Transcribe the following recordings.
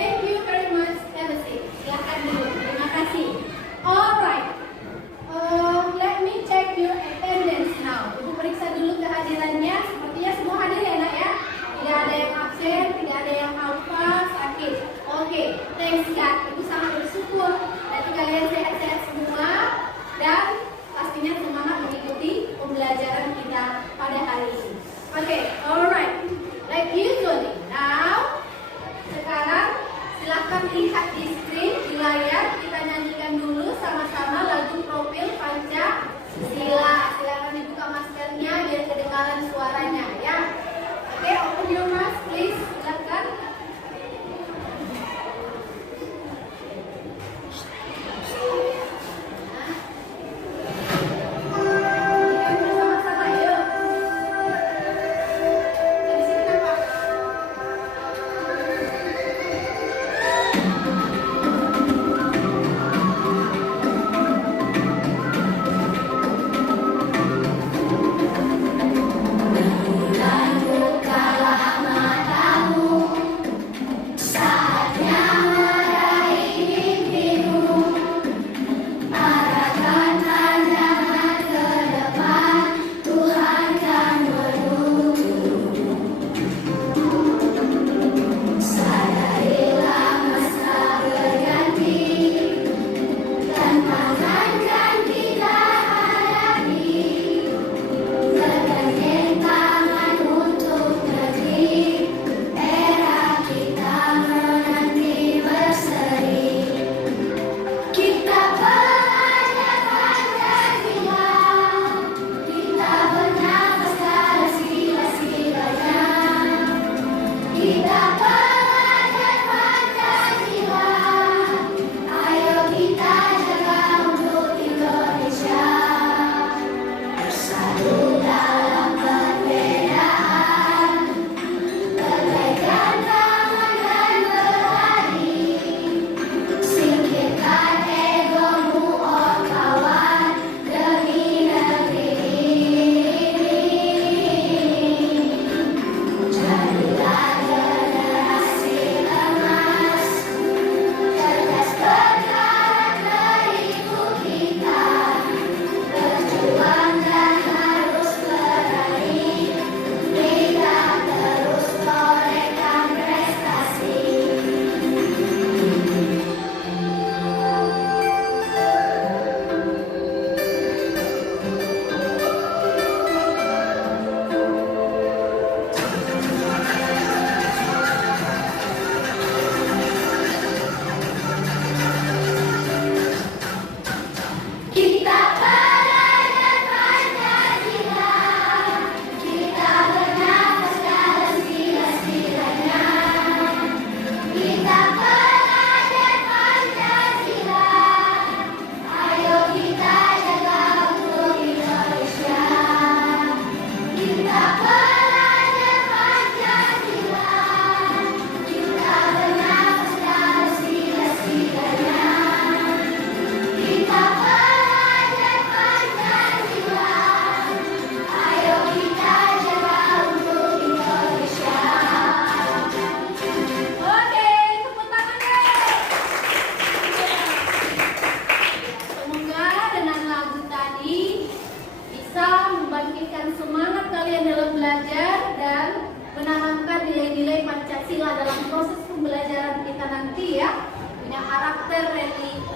thank you very much. Have a seat. Silakan dulu. Terima kasih. Alright. Let me check your attendance now. Ibu periksa dulu kehadirannya. Sepertinya semua hadir ya nak ya. Tidak ada yang absen, tidak ada yang alfa, sakit. Oke, thanks God. Ibu sangat bersyukur. Nanti kalian sehat-sehat semua dan pastinya semangat mengikuti pembelajaran kita pada hari ini. Oke, alright. Like usually. Now, sekarang silakan lihat di screen, di layar. Kita nyanyikan dulu sama-sama lagu Profil Pancasila. Silakan dibuka maskernya biar kedengaran suaranya ya. Oke, open your mask please. Silakan.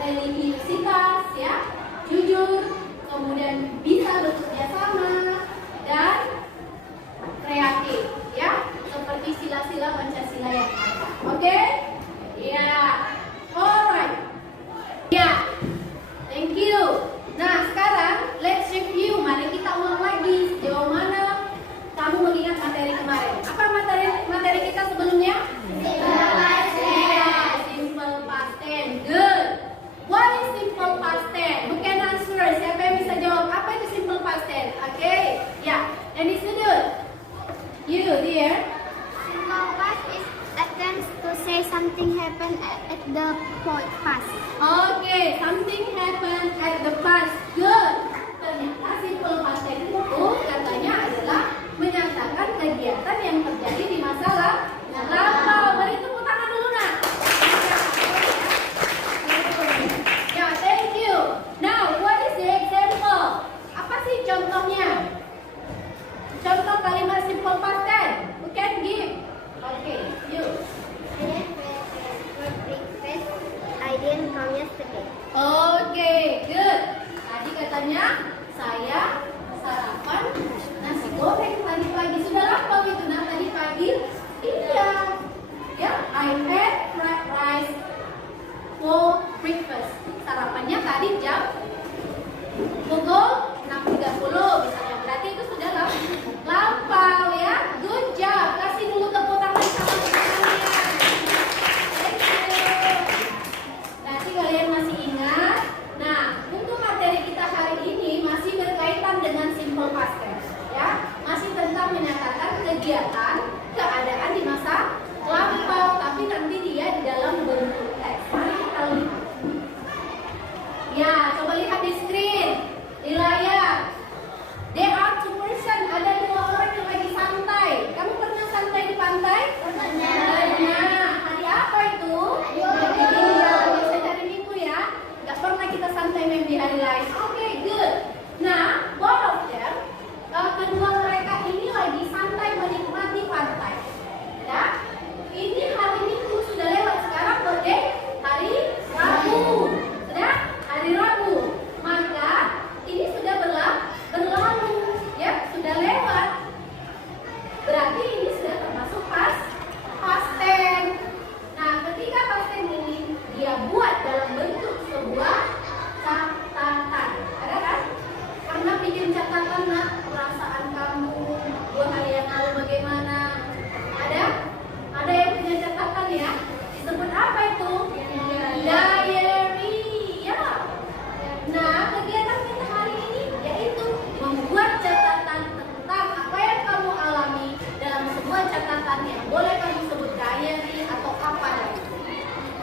Religiusitas ya, jujur, kemudian bisa bekerja sama dan kreatif ya, seperti sila-sila Pancasila yang ada. Oke? Ya. Alright. Ya. Thank you. Nah, sekarang let's review. Mari kita ulang lagi sejauh mana kamu mengingat materi kemarin. Apa materi kita sebelumnya? Simple past tense. Good. What is simple past tense? Who can answer? Siapa yang bisa jawab? Apa itu simple past tense? Oke. Ya. Any student? You, dear. Simple past is attempts to say something happened at the past. Okay, something happened at the past. Good. Ternyata simple past tense itu katanya adalah menyatakan kegiatan yang terjadi di masa lampau. Beri tepuk tangan dulu nak. yesterday. Oke, good. Tadi katanya saya sarapan nasi goreng tadi pagi. Sudah lapar itu nah tadi pagi? Iya. Ya, I had fried rice for breakfast. Sarapannya tadi jam pukul 6.30 misalnya. Berarti itu sudah lapar ya. Good job. Kasih dulu tepuk tangan sama teman-temannya. Thank you. Berarti kalian masih ingat? Nah, untuk materi kita hari ini masih berkaitan dengan simple past tense, ya. Masih tentang menyatakan kegiatan, keadaan di masa lampau, tapi nanti dia di dalam bentuk teks. Mari kita lihat. Ya, coba lihat di screen, di layar. There are two person, ada 2 orang yang lagi santai. Kamu pernah santai di pantai? Pernah. Hari apa itu? Iya, biasanya hari Minggu ya. Gak pernah kita santai main di hari lain. Oke, good. Nah, both of them, kedua mereka ini lagi santai menikmati pantai. Ya, ini hari Minggu sudah lewat, sekarang berarti hari Rabu. Sudah hari Rabu. Maka ini sudah berlalu, ya, sudah lewat. Berarti ini sudah termasuk past tense. Nah, ketika past tense ini dia buat dalam bentuk sebuah catatan. Ada kan? Pernah bikin catatan nak perasaan kamu 2 hari yang lalu bagaimana? Ada? Ada yang punya catatan ya? Disebut apa itu? Diary. Ya. Nah, kegiatan kita hari ini yaitu membuat catatan tentang apa yang kamu alami dalam sebuah catatan yang boleh kamu sebut diary atau apa lagi.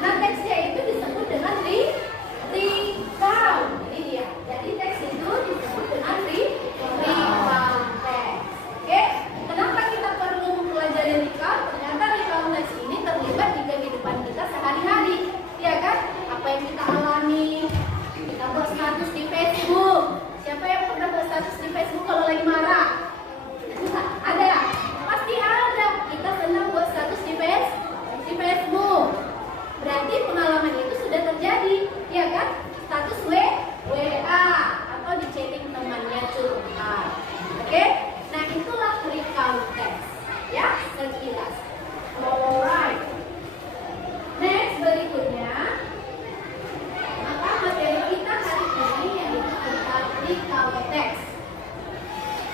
Nah, teksnya itu disebut dengan recount. Ini dia. Jadi teks itu disebut dengan recount text. Oke? Kenapa kita perlu mempelajari recount? Ternyata recount text ini terlibat di kehidupan kita sehari-hari. Ya kan? Apa yang kita alami. Kita buat status di Facebook. Siapa yang pernah buat status di Facebook kalau lagi marah? Ada? Pasti ada. Kita senang buat status di Facebook. Berarti pengalaman itu sudah terjadi, ya kan? Status WA atau di chatting temannya curhat. Oke? Nah, itulah recount text. Ya, sekilas. Alright. Next, berikutnya. Maka materi kita hari ini yaitu tentang recount text.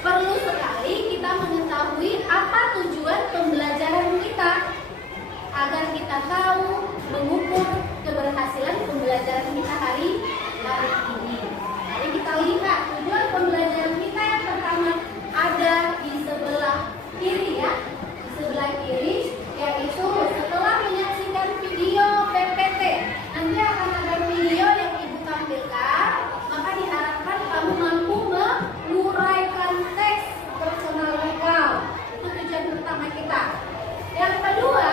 Perlu sekali kita mengetahui apa tujuan pembelajaran kita agar kita tahu mengukur keberhasilan pembelajaran kita hari ini. Mari kita lihat tujuan pembelajaran kita yang pertama ada di sebelah kiri ya. Di sebelah kiri yaitu setelah menyaksikan video PPT, nanti akan ada video yang Ibu tampilkan, maka diharapkan kamu mampu menguraikan teks personal recount. Itu tujuan pertama kita. Yang kedua,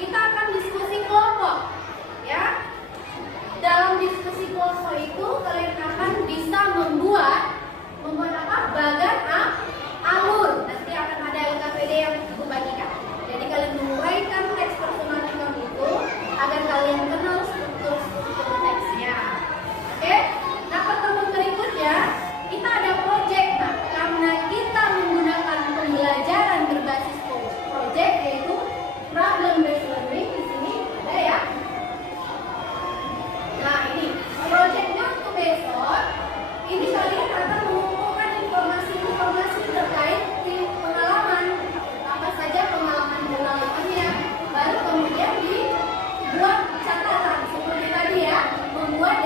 kita akan diskusi kelompok, ya. Dalam diskusi kelompok itu kalian akan bisa membuat apa? Bagan alur. Nanti akan ada LKPD yang Ibu bagikan. Jadi kalian menguraikan teks personal recount itu agar kalian kenal struktur teksnya. Oke? Nah, pertemuan berikutnya kita ada project. Nah, karena kita menggunakan pembelajaran berbasis project yaitu problem based learning, di sini ada ya. Nah, ini projectnya untuk besok. Ini kalian akan mengumpulkan informasi terkait pengalaman, apa saja pengalamannya, baru kemudian dibuat catatan seperti tadi ya, membuat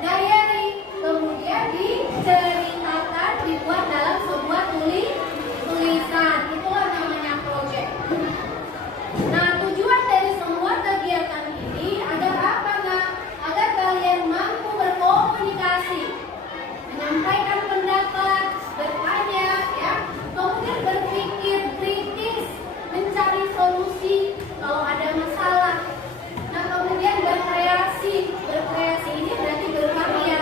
diary, kemudian diceritakan, dibuat dalam sebuah tulisan. Itulah namanya project. Nah, tujuan dari semua kegiatan ini agar apa, Nak? Agar kalian mampu berkomunikasi, menyampaikan pendapat, bertanya, ya, kemudian berpikir kritis, mencari solusi kalau ada masalah. Nah, kemudian berkreasi ini berarti berkarya,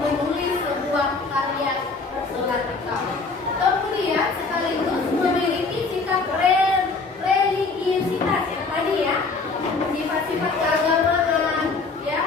menulis sebuah karya personal recount. Kemudian sekaligus memiliki sikap religiusitas yang tadi ya, sifat-sifat keagamaan, ya,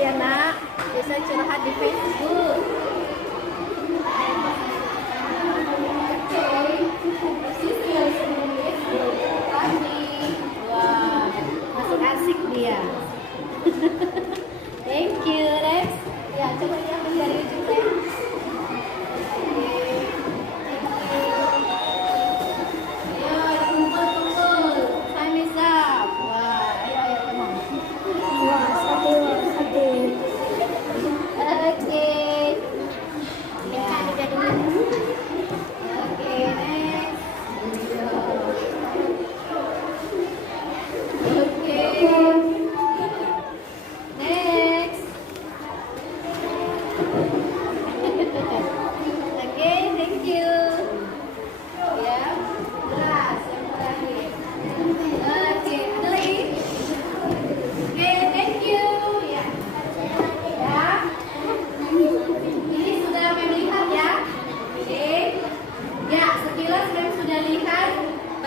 ya nak. Bisa curhat di Facebook. Wah, masih asik dia. Thank you, Rex. Ya, coba diambil dari ujung saya.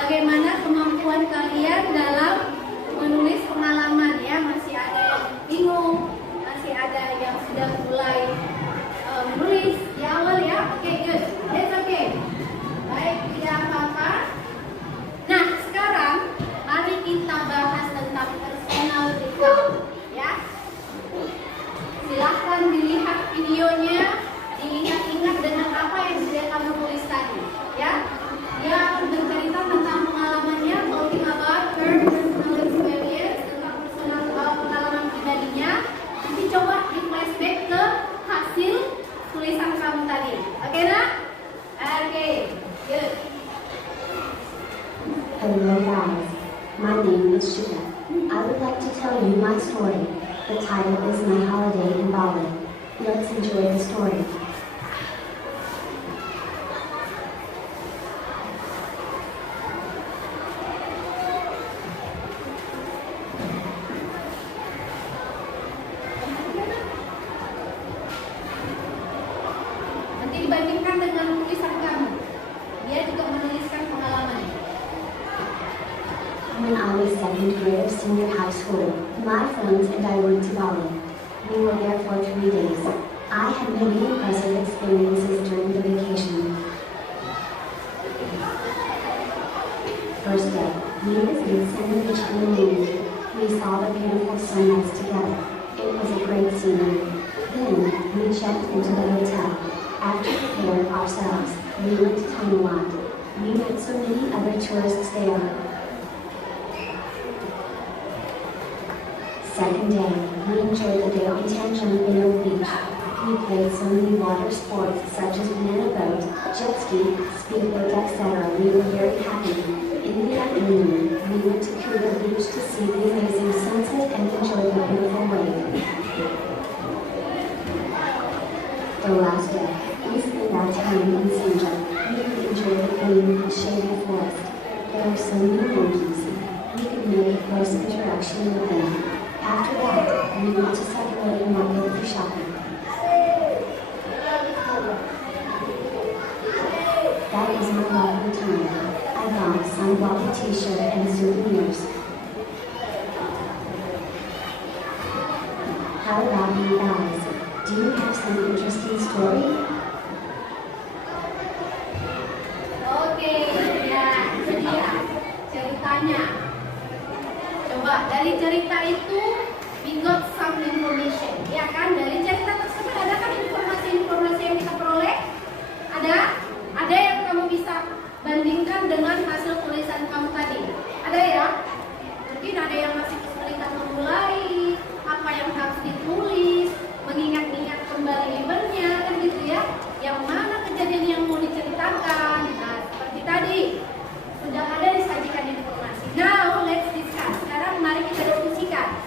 Bagaimana kemampuan kalian dalam menulis pengalaman ya? Masih ada yang bingung, masih ada yang sudah mulai menulis di awal ya? Oke, good, that's okay. Baik, tidak apa-apa. Nah, sekarang mari kita bahas tentang personal account ya. Silahkan dilihat videonya, diingat-ingat dengan apa yang sudah kamu tulis tadi ya. Dia akan bercerita tentang pengalamannya, talking about her personal experience, tentang pengalaman pribadinya. Nanti coba di flashback ke hasil tulisan kamu tadi. Oke, nak? Oke, good. Hello guys, my name is Shika. I would like to tell you my story. The title is My Holiday in Bali. Let's enjoy the story. Nanti dibandingkan dengan tulisan kamu. Dia juga menuliskan pengalamannya. When I was second grade of senior high school, my friends and I went to Bali. We were there for 3 days. I had many impressive experiences during the vacation. First day, we visited Sand Beach in the moon. We saw the beautiful sunrise together. It was a great scenery. Then, we checked into the hotel. After preparing ourselves, we went to Taiwan. We met so many other tourists there. Second day, we enjoyed the day on Tanjung Beach. We played so many water sports such as banana boat, jet ski, speedboat, etc. We were very happy. In the afternoon, we went to Kuta Beach to see the amazing sunset and enjoy the beautiful wave. The last day, we spent our time in Senja. We could enjoy the green, shady forest. There are so many monkeys. We could make a close interaction with them. After that, we went to Sakuragi Market for shopping. That was my lovely time. I bought some Bali t-shirt and souvenirs. How about you guys? Do you have some interesting story? Oke, ya, itu dia ceritanya. Coba dari cerita itu, we got some information, ya kan? Dari cerita tersebut ada kan informasi-informasi yang kita peroleh? Ada yang kamu bisa bandingkan dengan hasil tulisan kamu tadi? Ada ya? Mungkin ada yang masih kesulitan memulai, apa yang harus ditulis, mengingat-ingat kembali eventnya, kan gitu ya? Yang mana kejadian yang mau diceritakan? Nah, seperti tadi sudah ada disajikan informasi. Now let's discuss. Sekarang mari kita diskusikan.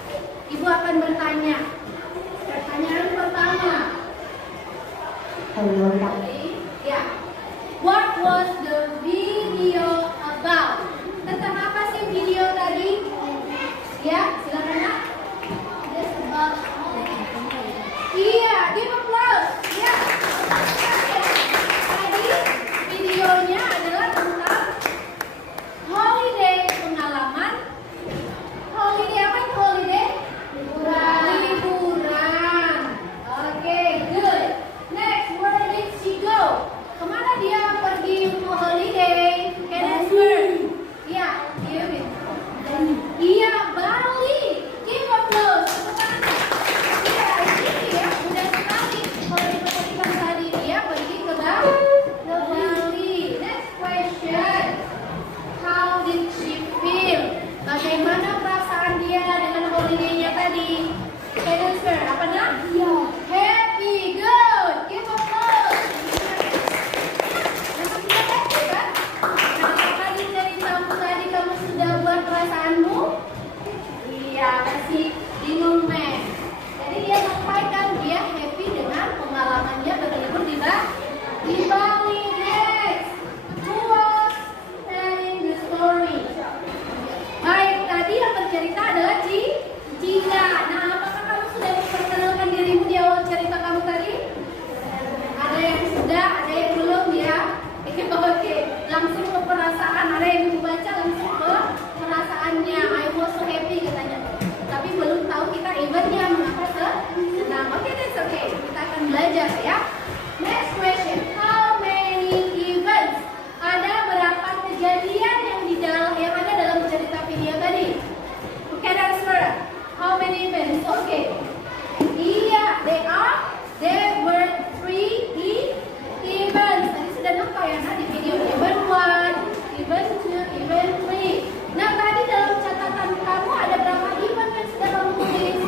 Ibu akan bertanya. Pertanyaan pertama. Hello guys. Ya. What was the video about? Tentang apa sih video tadi? Ya, silakan nak. Iya, give applause. Ya. Tadi videonya adalah tentang holiday, pengalaman. Holiday apa itu holiday? Liburan. There were 3 events. Tadi sudah nampak ya di video. Event 1, event 2, event 3. Nah, tadi dalam catatan kamu ada berapa event yang sudah kamu tulis?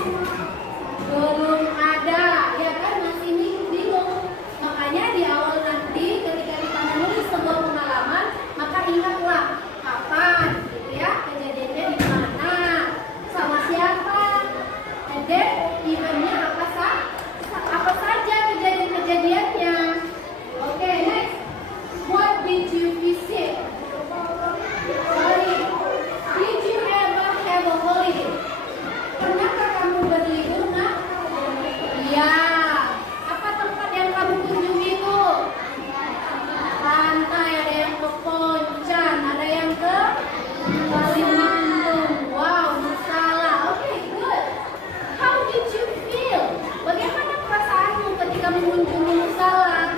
Belum ada, ya kan? Masih bingung. Makanya di awal nanti ketika kita menulis sebuah pengalaman, maka ingatlah kapan, gitu ya, kejadiannya di mana, sama siapa, and then eventnya apa saja kejadiannya. Oke, next. What did you visit? Sorry. Did you ever have a holiday? Pernahkah kamu berlibur, nak? Iya. Apa tempat yang kamu kunjungi itu? Pantai, ada yang ke Poncan, ada yang ke Kalimantan. Wow, Nusala. Oke, good. How did you feel? Bagaimana perasaanmu ketika mengunjungi Nusala?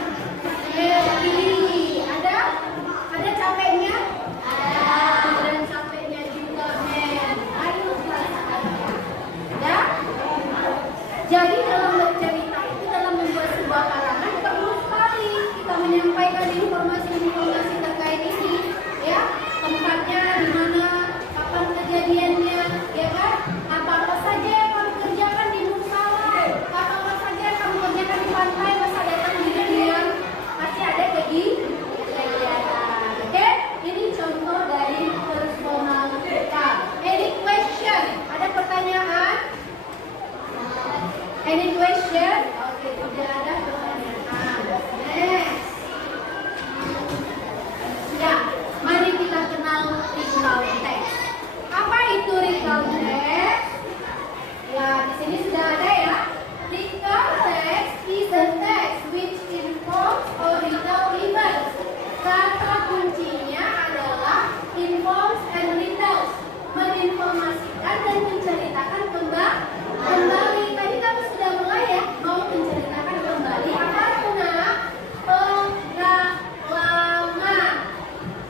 Happy. Ada capeknya? Ada capeknya juga, men. Ayo perasaannya. Ya? Jadi dalam bercerita itu, dalam membuat sebuah karangan, perlu sekali kita menyampaikan informasi-informasi terkait ini, ya, tempatnya di mana, kapan kejadiannya, ya kan? Apa-apa saja yang kamu kerjakan di Nusala, apa-apa saja yang kamu kerjakan di pantai masa datang di dunia, pasti ada kegiatan. Oke, ini contoh dari personal account. Any question? Ada pertanyaan? Any question? Oke, tidak ada pertanyaan. Next. Ya, mari kita kenal recall text. Apa itu recall text? Ya, di sini sudah ada ya. Recall text is a text which informs or retell events. Kata kuncinya adalah informs and retells. Menginformasikan dan menceritakan kembali. Tadi kamu sudah mulai ya, mau menceritakan kembali apa guna pengalaman,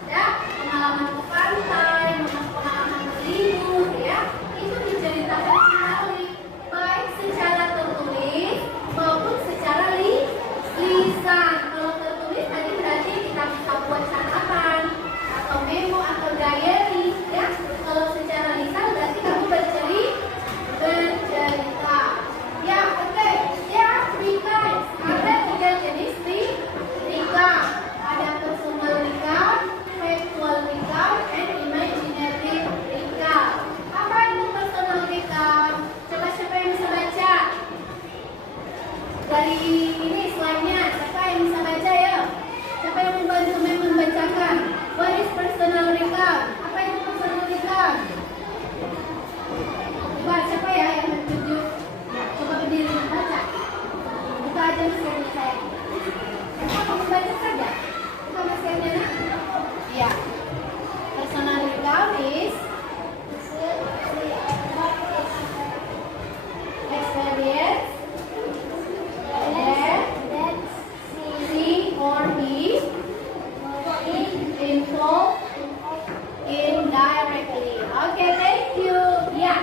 ya, pengalaman ke pantai, pengalaman berlibur, ya, itu diceritakan kembali, baik secara tertulis maupun secara lisan. Kalau tertulis tadi berarti kita bisa buat catatan atau memo atau diary, ya. Kalau secara lisan berarti kamu bercerita. Ya, oke. There are 3 kinds. Ada 3 jenis recall. Ada personal recall, factual recall, and imaginative recall. Apa itu personal recall? Coba siapa yang bisa baca? Dari ini slide-nya, siapa yang bisa baca ya? Siapa yang membantu membacakan? What is personal recall? Apa itu personal recall? Coba siapa ya yang menunjuk? Ya, coba berdiri dan baca. Buka aja mesinnya saya. Kamu baca saja. Buka mesinnya, nak. Ya. Personal recall is experience that she or he involved indirectly. Oke, thank you. Ya,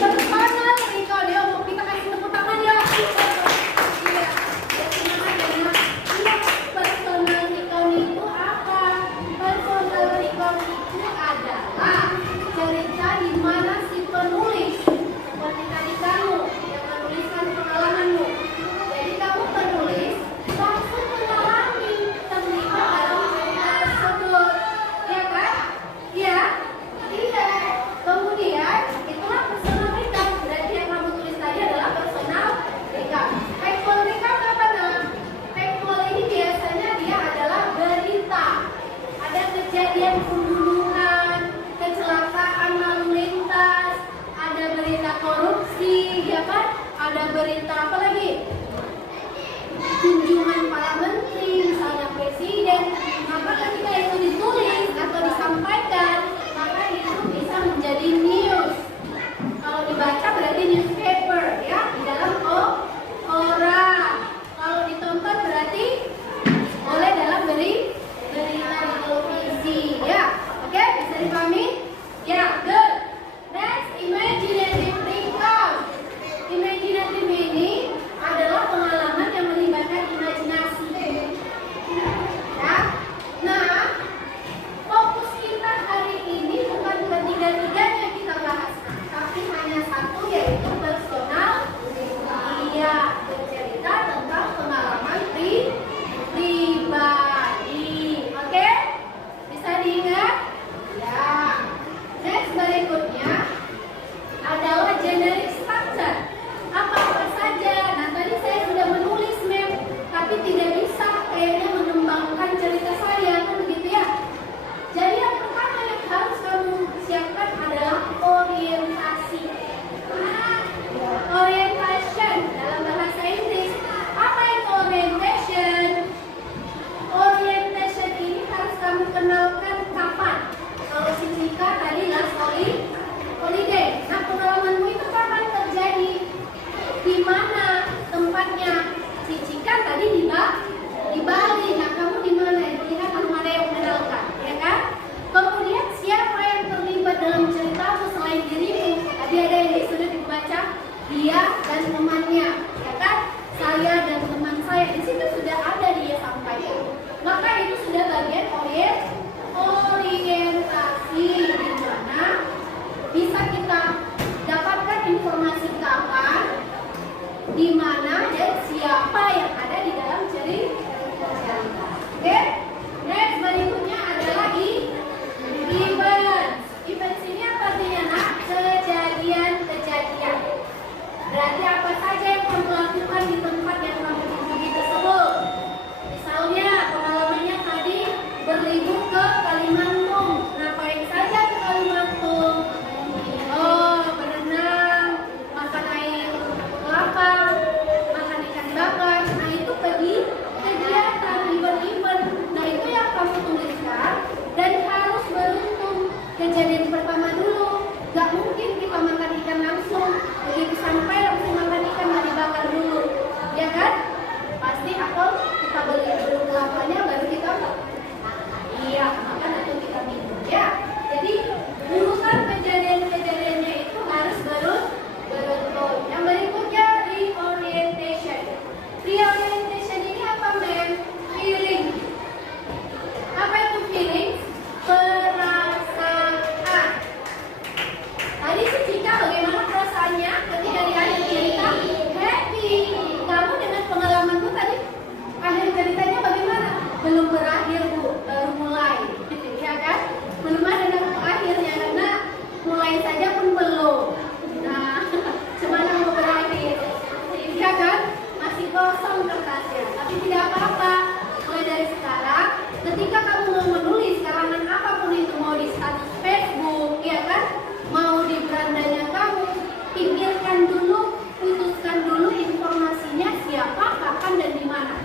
personal recall. Dia mau kita kasih tepuk tangan ya. Iya. Ya, semangat ya, Nak. Iya, personal recall itu apa? Personal recall itu adalah cerita di mana si penulis, seperti tadi kamu yang menuliskan pengalamanmu. Jadi kamu penulis langsung mengalami terlibat dalam cerita tersebut, ya kan? Iya. Iya. Kemudian itulah personal recall. Berarti yang kamu tulis tadi adalah personal recall. Factual recall apa, Nak? Factual ini biasanya dia adalah berita. Ada kejadian pembunuhan, kecelakaan lalu lintas, ada berita korupsi, ya kan? Ada berita apa lagi? Kunjungan para menteri, misalnya presiden. Maka ketika itu ditulis atau disampaikan, maka itu bisa menjadi news. Kalau dibaca berarti newspaper, ya, di dalam koran. Kalau ditonton berarti boleh dalam berita di televisi, ya. Oke, bisa dipahami? Ya, good. Next, imaginative recall. Imaginative ini adalah pengalaman yang mana dan siapa yang ada di dalam cerita. Oke? Next berikutnya adalah events. Events ini apa artinya nak? Kejadian-kejadian. Berarti apa saja yang kamu lakukan di tempat yang kamu kunjungi tersebut. Misalnya pengalamannya tadi berlibur ke Kalimantan. Ngapain saja ke Kalimantan? Oh, berenang, makan air kelapa, makan ikan bakar. Nah itu pergi kegiatan, event-event. Nah itu yang kamu tuliskan dan harus beruntung. Kejadian pertama dulu, gak mungkin kita makan ikan langsung. Begitu sampai langsung makan ikan, nggak dibakar dulu, ya kan? Pasti atau kita beli dulu kelapanya baru kita makan. Iya, makan atau kita minum, ya. Jadi urutan kejadian-kejadiannya itu harus beruntun. Yang berikutnya reorientation. Reorientation ini apa, Mem? Feeling. Apa itu feeling? Perasaan. Tadi si Cika bagaimana perasaannya ketika dia akhir cerita? Happy. Kamu dengan pengalamanku tadi akhir ceritanya bagaimana? Belum berakhir Bu, baru mulai, ya kan? Belum ada nama akhirnya karena mulai saja pun belum. Nah, cuma mau berakhir, ya kan? Masih kosong kertasnya, tapi tidak apa-apa. Mulai dari sekarang, ketika kamu mau menulis karangan apapun itu, mau di status Facebook, ya kan? Mau di berandanya kamu, pikirkan dulu, putuskan dulu informasinya siapa, kapan, dan di mana.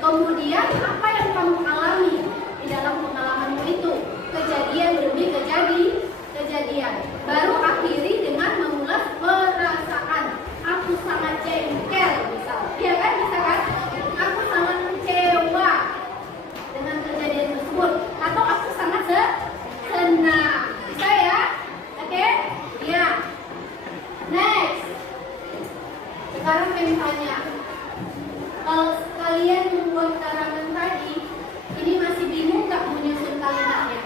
Kemudian apa yang kamu alami di dalam pengalamanmu itu, kejadian demi kejadian. Baru akhiri dengan mengulas perasaan. Aku sangat jengkel, misal, iya kan, misalkan aku sangat kecewa dengan kejadian tersebut, atau aku sangat senang, bisa ya? Oke? Ya. Next. Sekarang saya tanya, kalau kalian membuat karangan tadi, ini masih bingung nggak menyusun kalimatnya?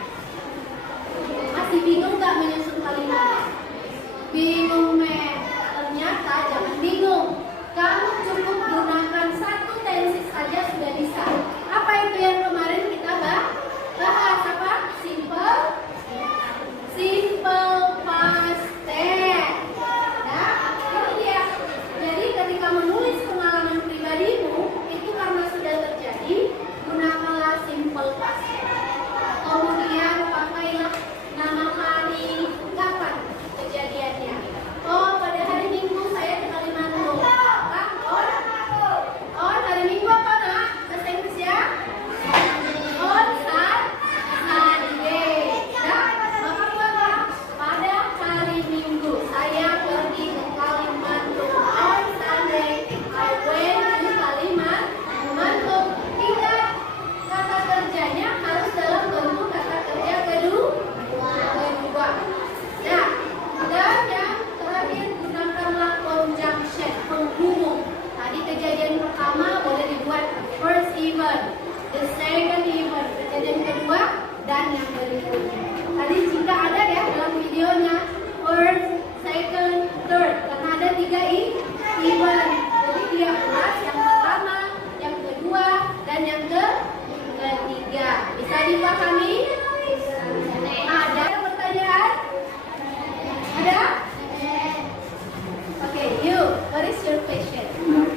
Masih bingung nggak menyusun kalimatnya? Bingung, Mem. Ternyata jangan bingung. Kamu cukup gunakan satu tenses saja sudah bisa. Apa itu yang kemarin kita bahas? Apa? Simple past tense. Nah, ini dia. Jadi ketika menulis pengalaman pribadimu, itu karena sudah terjadi, gunakanlah simple past tense. Kemudian pakailah nama hari, kapan kejadiannya. Oh, pada hari Minggu saya ke Kalimantan. Oh, hari Minggu apa, Nak? Bahasa Inggris ya? On Sunday. Ya, Bapak Bapak, pada hari Minggu saya pergi ke Kalimantan. On Sunday, I went to Kalimantan. Tidak, kata kerjanya harus dalam bentuk kata kerja kedua. Nah, dan yang terakhir gunakanlah conjunction, penghubung. Tadi kejadian pertama boleh dibuat first event, the second event, kejadian kedua, dan yang berikutnya. Tadi jika ada ya dalam videonya first, second, third, karena ada 3 event. Jadi dia ulas yang pertama, yang kedua, dan yang ketiga. Bisa dipahami? Ada pertanyaan? Ada? Oke, you, what is your question?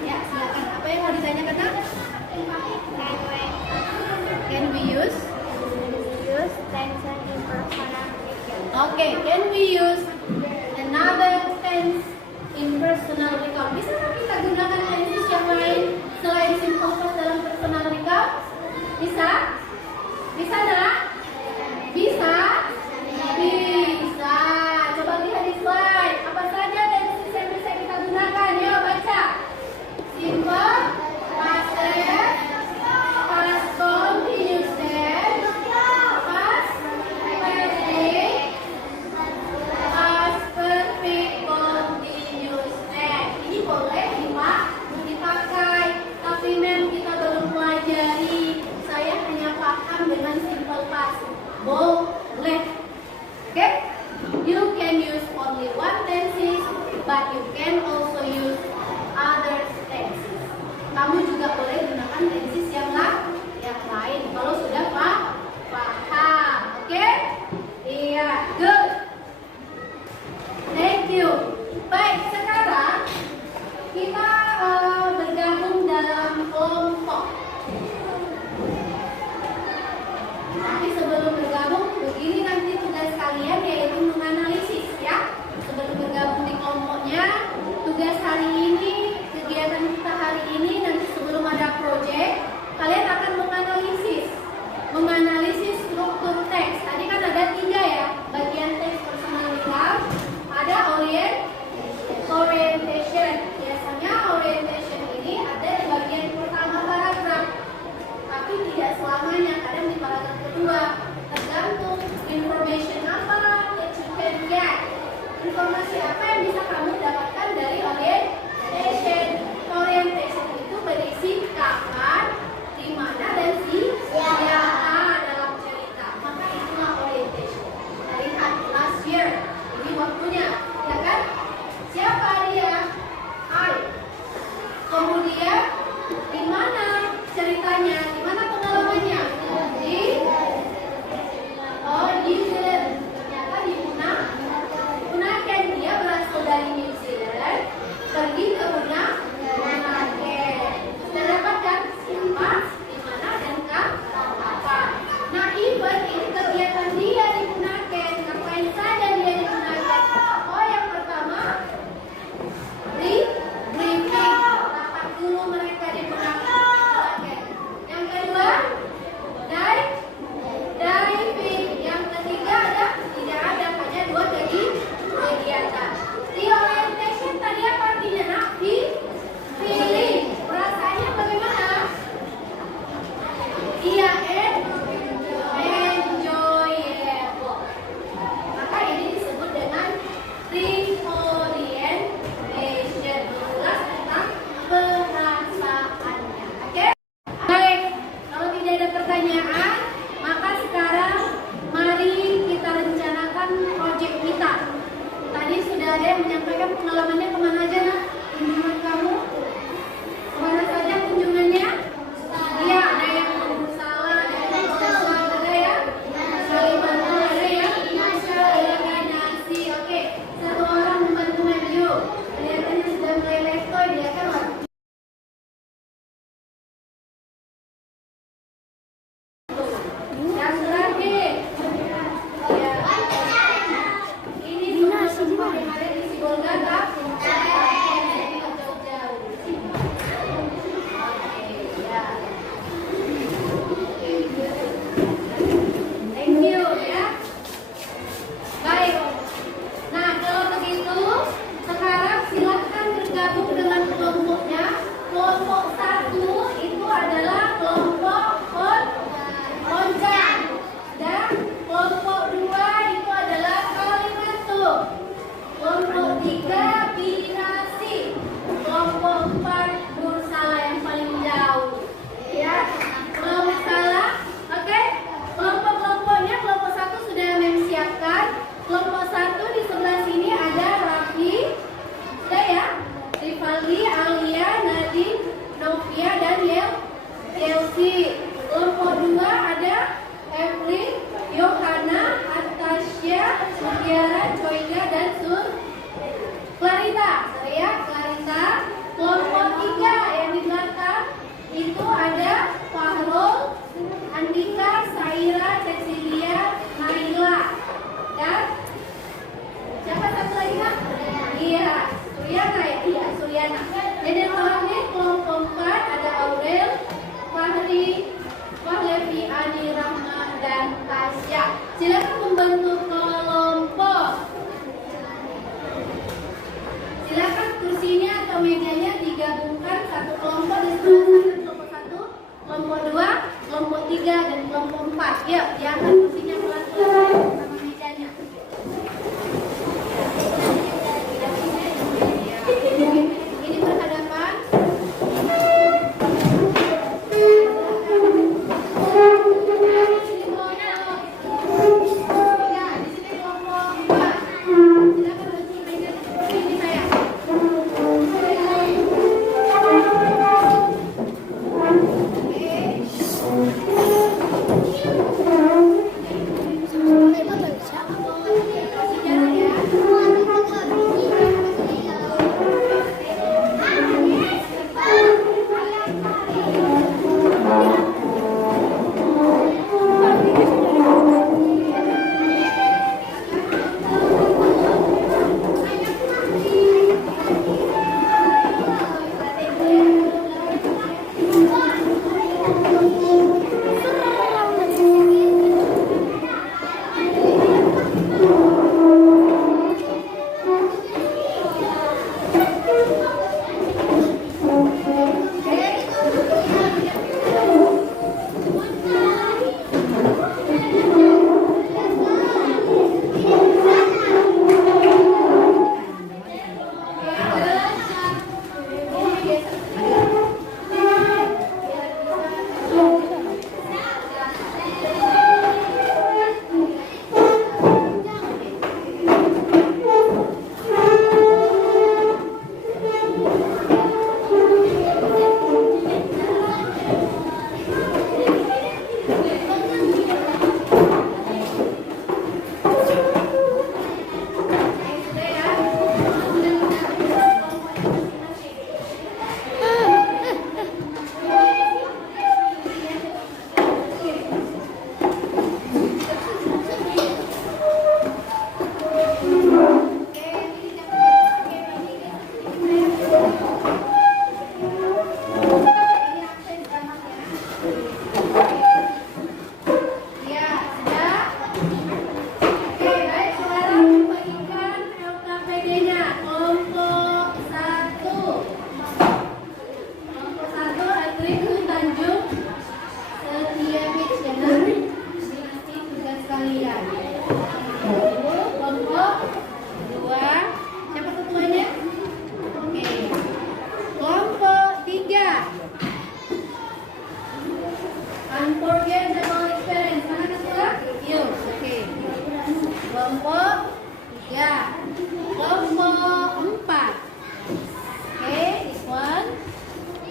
Ya, silakan. Apa yang mau ditanyakan, Nak? Can we use tense in personal recount? Okay, can we use another tense in personal recount? Bisa nggak kita gunakan tenses yang lain selain simple past dalam personal recount? Bisa? Bisa, Nak? Bisa? Bisa. Coba lihat di slide. Apa saja tenses yang bisa kita gunakan? Yuk, baca. Simple, past tense, past continuous tense, past perfect, past perfect continuous tense. Ini boleh dipakai, tapi Mem kita belum pelajari. Saya hanya paham dengan simple past. Boleh. Okay? You can use only one tenses, but you can also use other kalian yaitu menganalisis ya. Sebelum bergabung di kelompoknya, tugas hari ini, kegiatan kita hari ini nanti sebelum ada proyek, kalian akan menganalisis struktur teks. Tadi kan ada 3 ya, bagian teks personalitas, ada orientation. Biasanya orientation ini ada di bagian pertama paragraf, tapi tidak selamanya, kadang di paragraf kedua. Tergantung information apa that you can get. Informasi apa yang bisa kamu dapatkan dari orientation. Orientation itu berisi kapan, di mana, dan siapa dalam cerita. Maka itulah orientation. Kita lihat last year, ini waktunya, ya kan? Siapa dia? I. Kemudian di mana ceritanya? Di mana pengalamannya? Di New Zealand. Ternyata di Bunaken. Dia berasal dari New Zealand, pergi ke Bunaken. Sudah dapatkan siapa, di mana, dan kapan. Nah, even ini kegiatan dia di Bunaken. Ngapain saja dia di Bunaken? Oh, yang pertama, briefing. Rapat dulu mereka di Bunaken. Yang kedua, diving. Yang ketiga tidak ada, hanya 2 kegiatan. Di orientation tadi apa artinya? Nah, feeling. Perasaannya bagaimana? Iya, enjoyable. Maka ini disebut dengan reorientation, mengulas tentang perasaannya. Oke? Baik, kalau tidak ada pertanyaan, maka sekarang mari kita rencanakan proyek kita. Tadi sudah ada yang menyampaikan pengalamannya kemana aja, nak? Kunjungan kamu? Kemana saja kunjungannya? Iya, ada yang salah, ada yang salah, ada ya? Kalimantan ada ya? Eliminasi, oke. 1 orang membantu menu. Kelihatannya sudah mulai letoy dia kan, waktu. Yang terakhir, ya, ini semua yang ada di Sibolga, jauh-jauh. Thank you ya. Baik. Nah, kalau begitu, sekarang silahkan bergabung dengan kelompoknya. Kelompok 1 itu adalah kelompok Onjan, dan kelompok 2 itu adalah Kalimantan, kelompok 3 Binasi, kelompok 4 Bursala yang paling jauh, ya. Kelompok salah, oke? Kelompok-kelompoknya, kelompok 1 sudah mempersiapkan. Kelompok 1 di sebelah sini ada Raffi, sudah ya? Rivaldi, Alia, Nadine, Novia, dan Yelsi. Kelompok 2 ada Evelyn, Yohana, Atasya, Sudiara, Joyga, dan Clarita. Saya Clarita. Kelompok 3 yang di belakang itu ada Fahrul, Andika, Saira, Cecilia, Naila, dan siapa satu lagi, Kak? Iya, Suryana ya? Iya, Suryana. Dan yang terakhir kelompok 4 ada Aurel, Fahri, Wahlevi, Ani, Rahma, dan Tasya. Silakan membentuk kelompok. Silakan kursinya atau mejanya digabungkan satu kelompok di sebelah sana, kelompok 1, kelompok 2, kelompok 3, dan kelompok 4. Yuk, diangkat kursinya pelan-pelan sama mejanya. Ini berhadapan.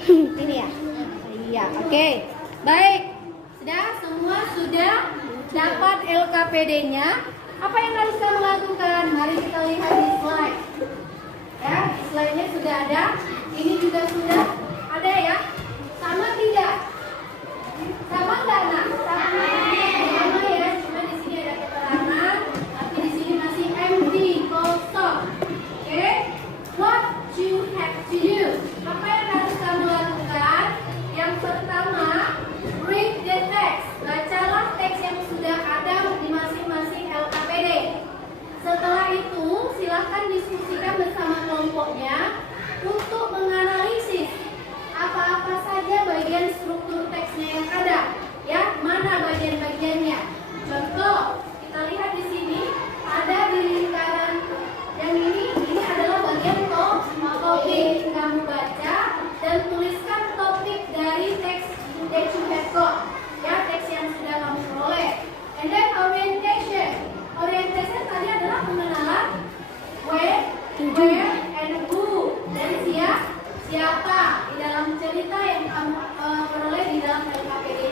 Ini ya? Iya, oke. Baik. Semua sudah dapat LKPD-nya. Apa yang harus kamu lakukan? Mari kita lihat di slide. Ya, di slide-nya sudah ada. Ini juga sudah ada ya. Sama tidak? Sama nggak, Nak? Sama ya. Cuma di sini ada keterangan, tapi di sini masih empty, kosong. Oke? What you have to do? Apa yang harus kamu lakukan? Yang pertama, read the text. Bacalah teks yang sudah ada di masing-masing LKPD. Setelah itu, silakan diskusikan bersama kelompoknya untuk menganalisis apa-apa saja bagian struktur teksnya yang ada. Ya, mana bagian-bagiannya? Contoh, kita lihat di sini ada di lingkaran yang ini adalah bagian topik. Kamu baca dan tuliskan topik dari teks that you have got. Ya, teks yang sudah kamu peroleh. And then orientation. Orientation tadi adalah pengenalan where and who. Dari siapa di dalam cerita yang kamu peroleh di dalam LKPD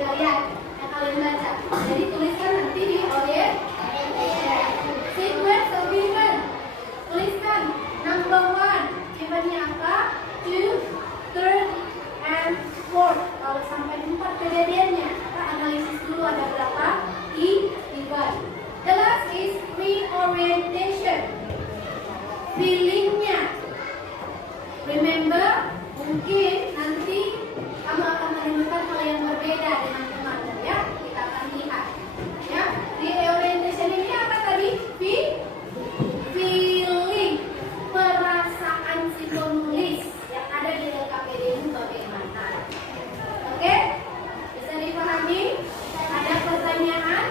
kalian yang kalian baca. Jadi tuliskan nanti di orientation. Sequence of event. Tuliskan number 1. Eventnya apa? 2, 3, and 4. Kalau sampai 4 kejadiannya, kita analisis dulu ada berapa event. The last is reorientation. Feelingnya. Remember, mungkin nanti kamu akan menemukan hal yang berbeda dengan teman, ya. Kita akan lihat. Ya, reorientation ini apa tadi? Feeling, perasaan si penulis yang ada di LKPD ini bagaimana? Oke? Bisa dipahami? Ada pertanyaan?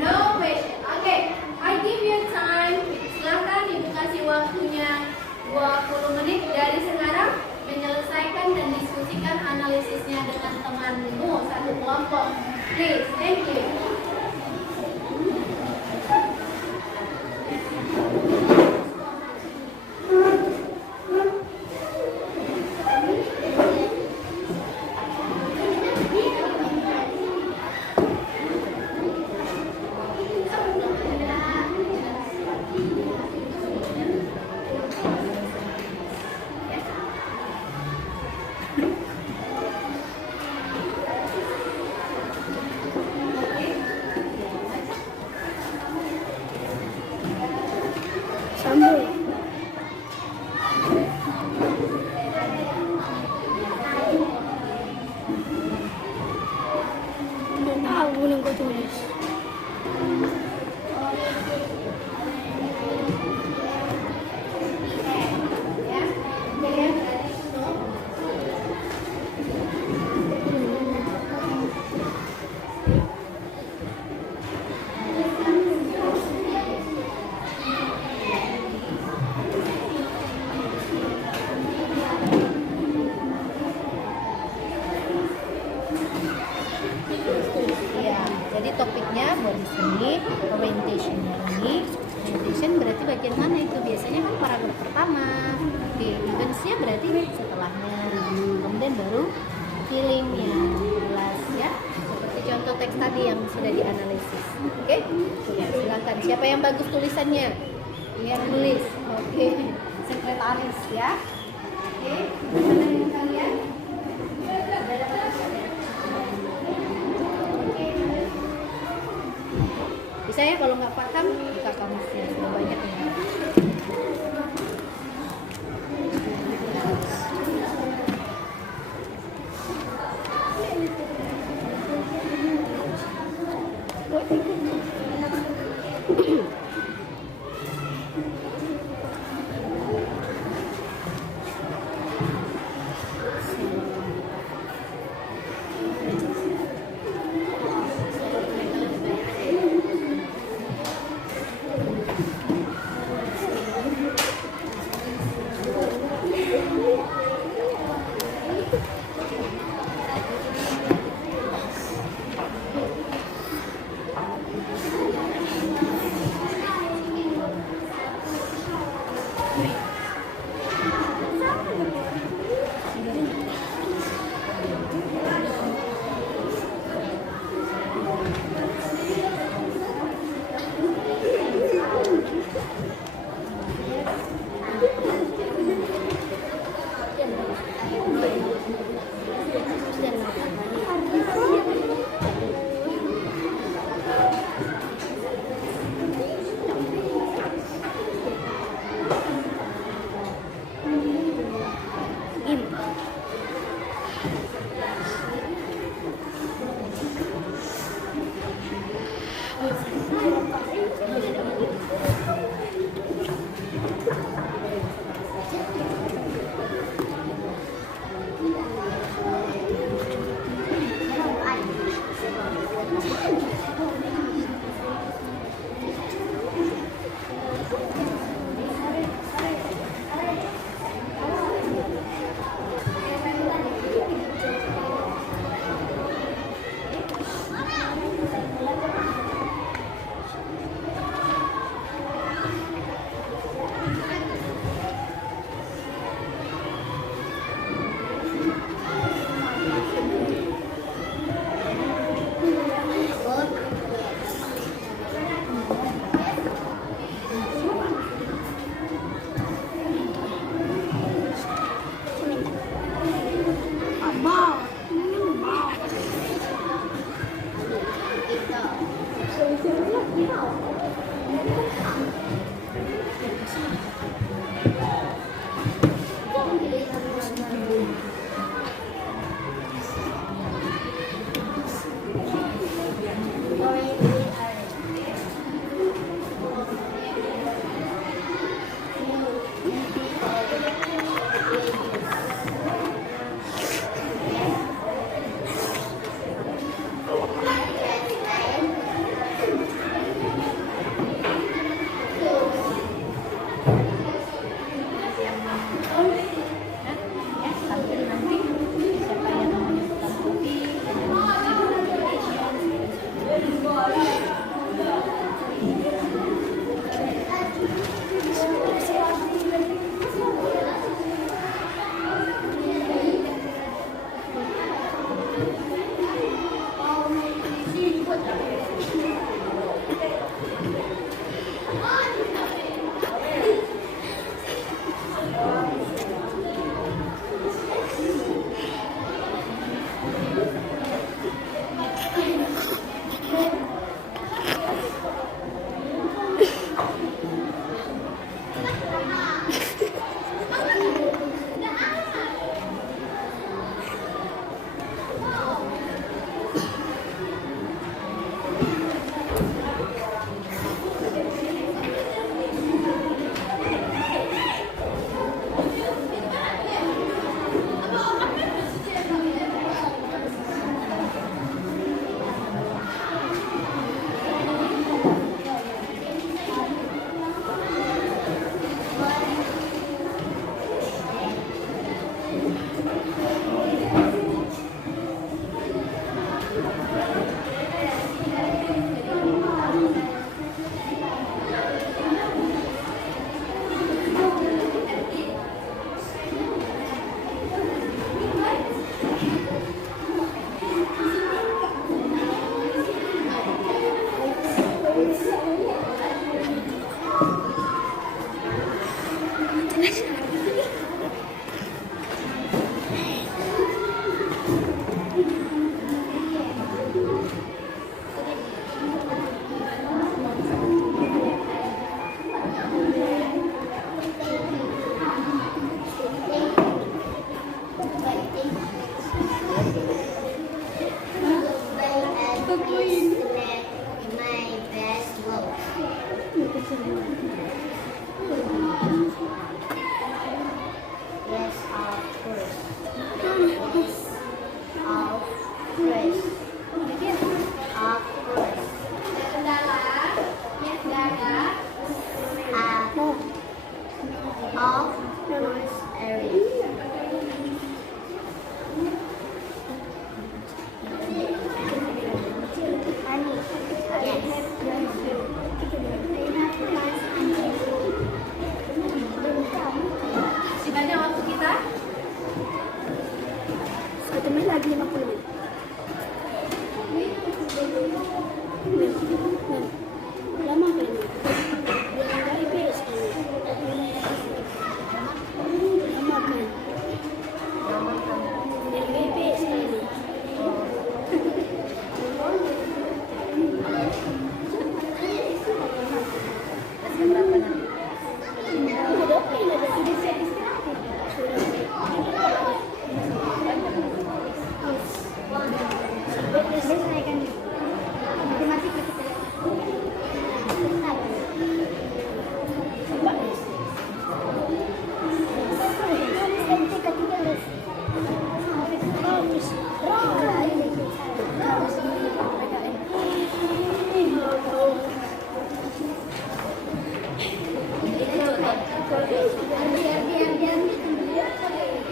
No question. Oke, I give you time. Silakan Ibu kasih waktunya 20 menit dari sekarang menyelesaikan dan diskusikan analisisnya dengan temanmu satu kelompok. Please, thank you. Topiknya buat di sini orientation ini. Orientation berarti bagian mana itu? Biasanya kan paragraf pertama. Oke, eventsnya berarti setelahnya. Kemudian baru feelingnya, jelas ya. Seperti contoh teks tadi yang sudah dianalisis. Oke, ya, silakan. Siapa yang bagus tulisannya? Yang tulis. Oke, sekretaris ya. Oke, mana yang kalian? Sudah dapat tulisannya? Bisa ya, kalau nggak paham buka kamusnya, sudah banyak ya. Masih banyak waktu kita. 1 menit lagi 50 menit. Lama kan ini? Dia nggak IPS kan? Lama kan? Dia nggak IPS kan ini? Masih berapa nanti? Udah oke lah, udah siap istirahat. Selesaikan matematika kita.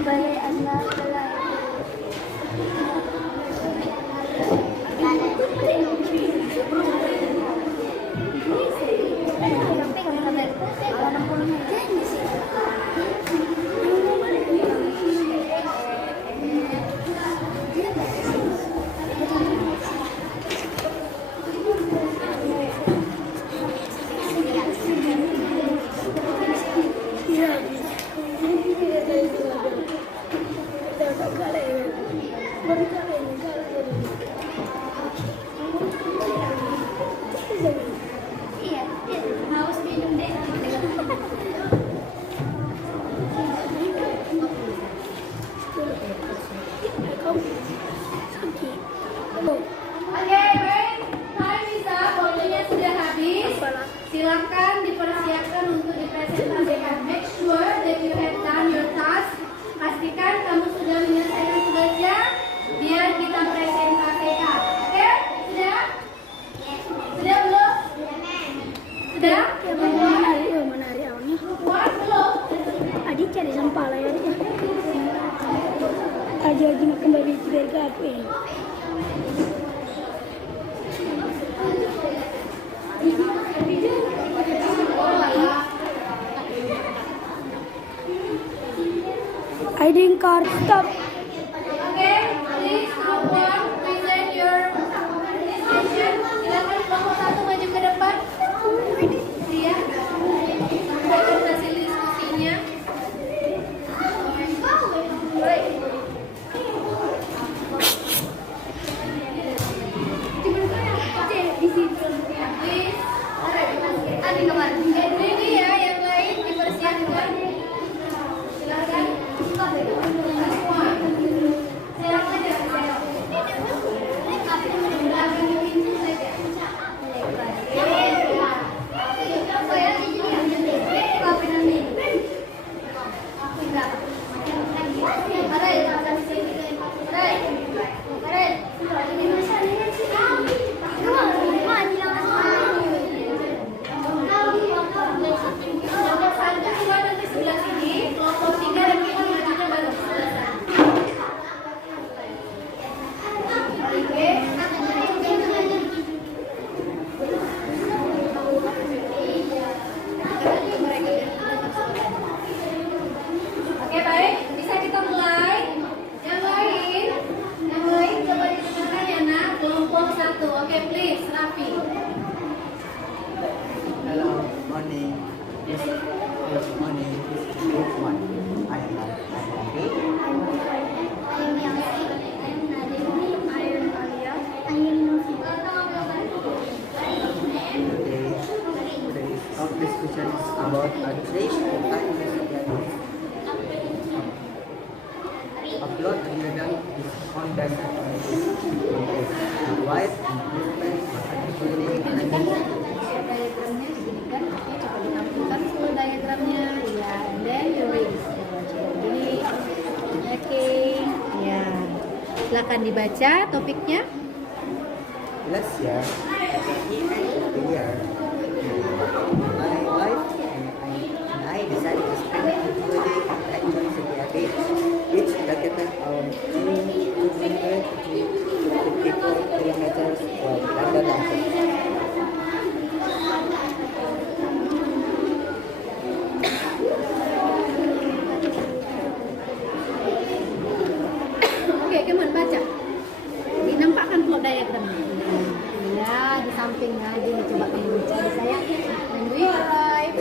Balai anak balai. Iya, haus minum deh. Oke, baik. Time is up. Waktunya sudah habis. Silakan dipersiapkan untuk dipresentasikan. Make sure that you have done your task. Pastikan kamu sudah menyelesaikan tugasnya. Biar kita presentasikan. Oke? Sudah? Sudah belum? Sudah? Mana hari awalnya? Buat belum? Adik cari sampah lah ya. Aji makan babi biar gape. ID card stop. Oke, please group one present your presentation. Silakan kelompok 1 maju ke depan. Iya. Silakan hasil diskusinya. Baik. Please. Ini ya yang lain dipersiapkan. Silakan. Semua. Silakan ya. Belakang pintu saja. Oke, baik, bisa kita mulai. Yang lain coba didengarkan ya nak. Kelompok 1, oke please, Raffi. Hello, morning. Good morning. Group 1. I am Raffi. I'm Yangsi. I'm Nadia. cloth diagram is on the white movement Diagramnya begini kan? Oke, coba ditampilkan full diagramnya. Ya, and then you read. Jadi, oke, ya. Silakan dibaca topiknya. last year my wife and I decided to spend a holiday at City Beach. It's located on 254 kilometers from London Onset. Oke, Kemon baca. Dinampakkan plot diagramnya. Ya, di samping aja nih, coba kamu baca. Saya when we arrive.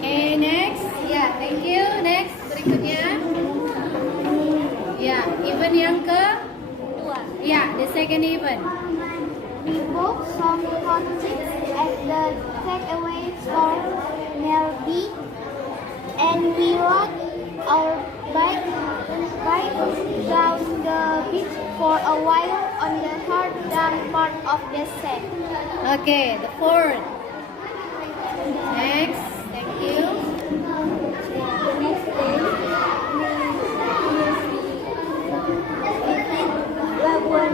Okay, next. Ya, thank you. Next, berikutnya. Ya, event yang ke ya, the second event. We bought some hotcakes at the takeaway store near B, and we rode our bike down the beach for a while on the northern part of the set. Okay, the fourth. Next, thank you. The next day, we visited Labuan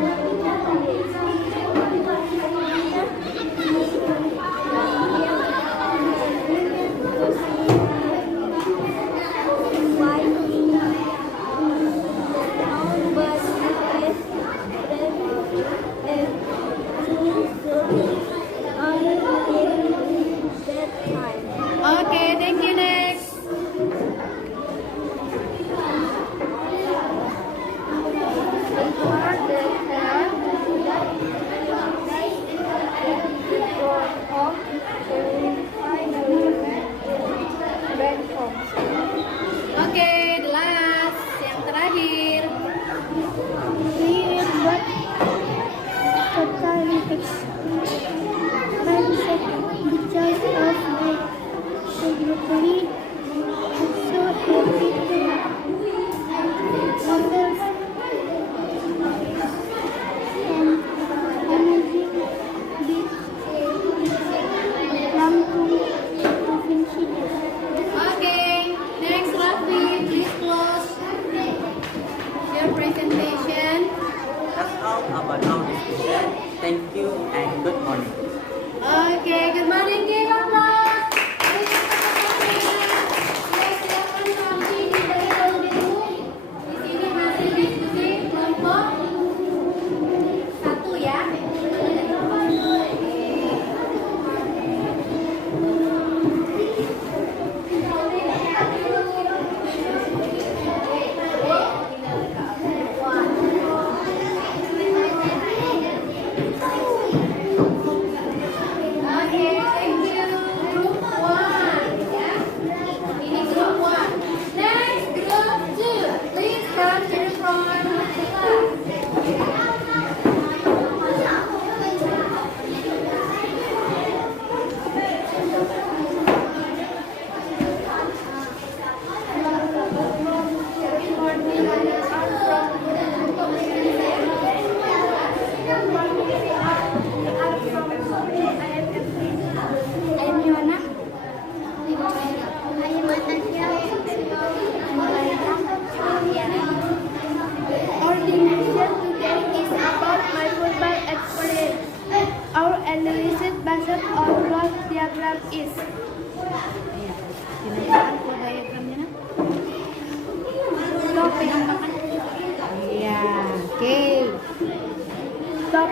Okay, thank you.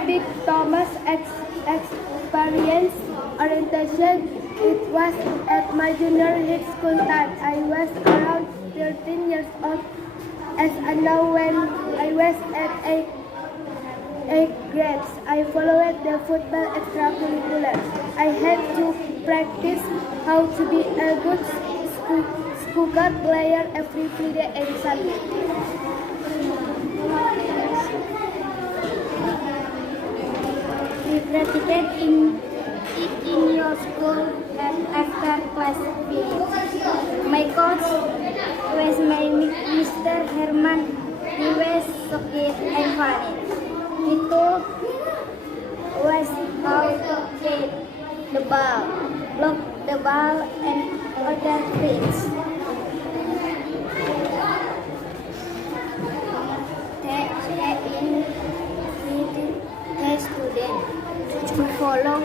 did Thomas experience orientation? It was at my junior high school time. I was around 13 years old. As I know, when I was at 8th grade, I followed the football extracurricular. I had to practice how to be a good snooker player every Friday and Sunday. We practiced in your school after class finish. My coach was Mr. Herman. He was so cute and funny. He taught us how to hit the ball, block the ball, and other things. The student to follow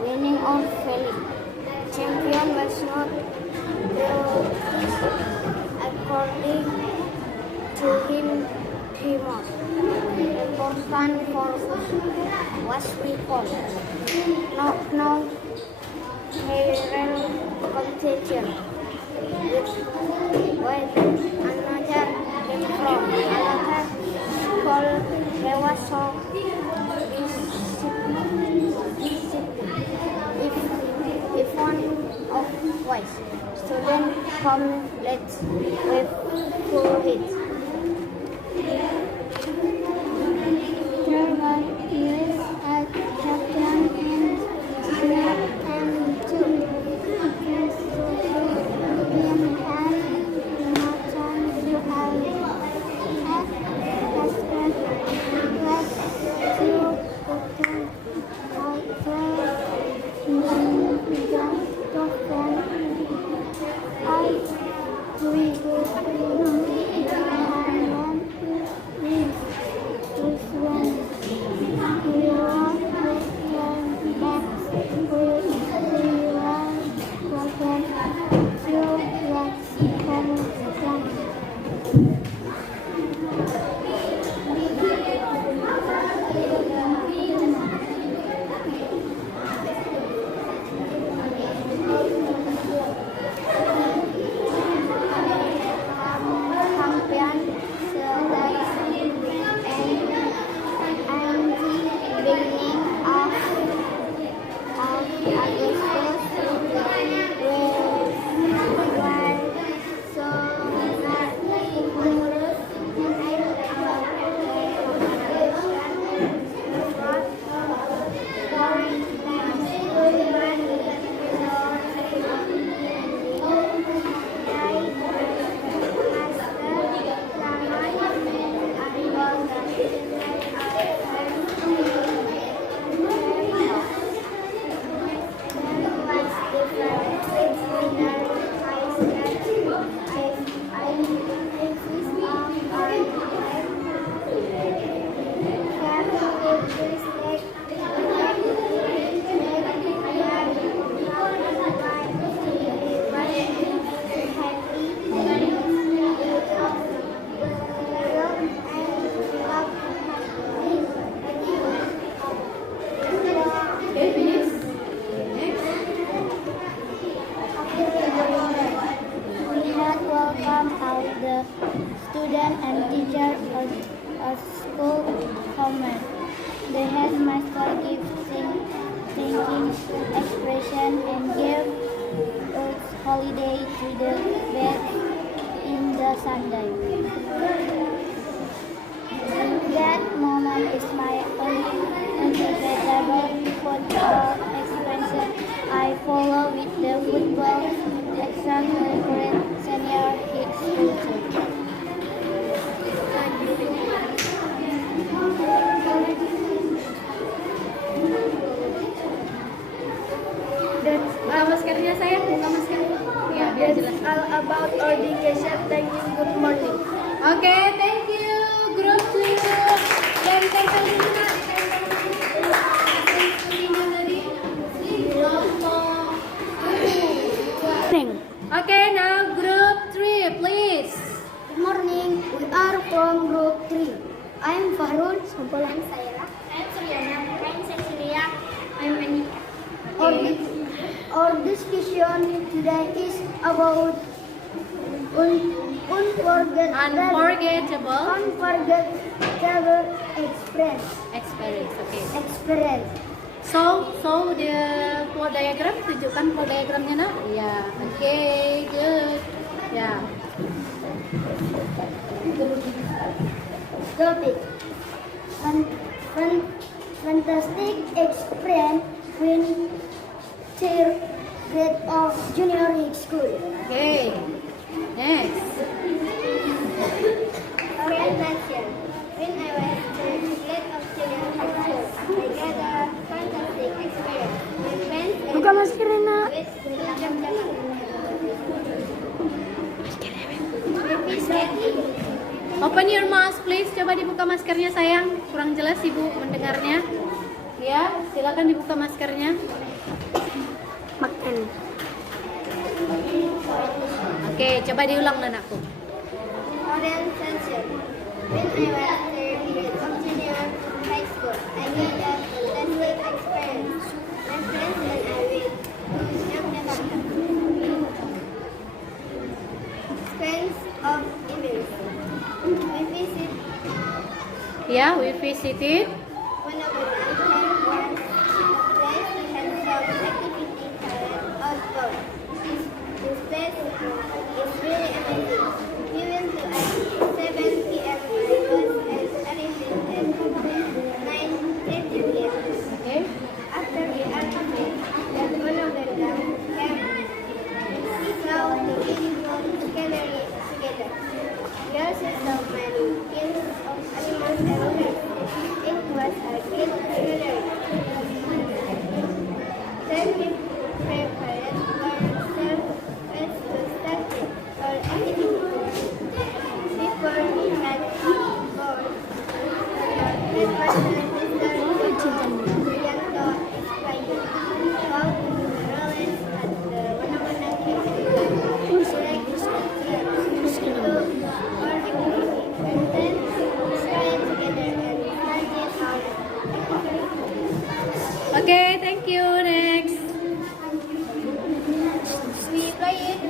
winning or failing. Champion was not according to him. He was important for what we call no real competition with another came from another school. There was so if one of voice student come let's with full hit. There were years at captain and snap and two. Student and teacher of school homework. The headmaster gives thinking expression and gave us holiday to the bed in the Sunday. That moment is my unforgettable football expansion. I follow with the football extracurricular senior high school team. Maskernya saya buka masker. Ya, biar jelas. All about education. Thank you. Good morning. Oke, thank you group 2. Dan tempel dulu nak. Oke, now group 3, please. Good morning. We are from group 3. I am Fahrul. I'm Saira. I'm Suryana. I'm Cecilia. I'm Anika. Our discussion today is about unforgettable Experience. Okay. experience. So the flow diagram, tunjukkan flow diagramnya nak. Ya, okay, good. Ya. Topic: fantastic experience when third grade of junior high school. Okay. Next. Orientation. When I was third grade of junior high school, I had a fantastic experience. My friends and Buka maskernya nak. Open your mouth please. Coba dibuka maskernya sayang. Kurang jelas ibu mendengarnya. Ya, silakan dibuka maskernya. Makan. Oke, coba diulang anakku. Orientation. When I was third grade of junior high school, I had a fantastic experience. My friends and I went to Yogyakarta. Friends of events. We visit Ya, we visited. one of the unplanned ones. Place we had some activity carried outdoors. This place is really amazing. We went to at 7 p.m. I was arriving at 9:30 p.m. Okay. After we arrived at one of the camp, we saw the beautiful scenery together. We also saw many kinds of animals and birds. It was a great scenery. Then we prepared ourselves to start our activity. Before we had board, the person Priyanto explained how to realize at the Wana-Wana cave. Select to our activity and then stay together and target our activity. Okay, thank you. Next. We played